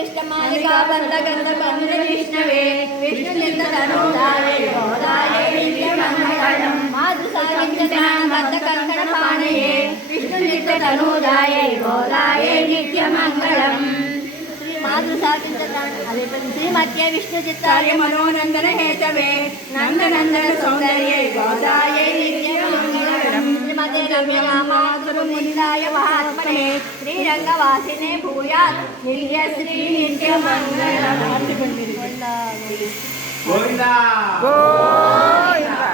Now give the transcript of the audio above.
कृष्णमालिका बन्धगन्धबन्धु विष्णवे विष्णुनिर्ततनूदाये गोदाये नित्यमङ्गलम् मातृसावित्रबद्धकङ्कणपाणये विष्णुनिर्ततनूदाये गोदाये नित्यमङ्गलम् श्रीमत्य विष्णुचित्तार्य मनोनन्दन हेतवे नन्दनन्दन सौन्दर्ये गोदाये नित्यमङ्गलम् श्रीमते रम्यमातुर्मुनिलाय महात्मने श्रीरङ्गवासिने भूयात् नित्यश्री नित्यमङ्गलम् गोविंदा गोविंदा।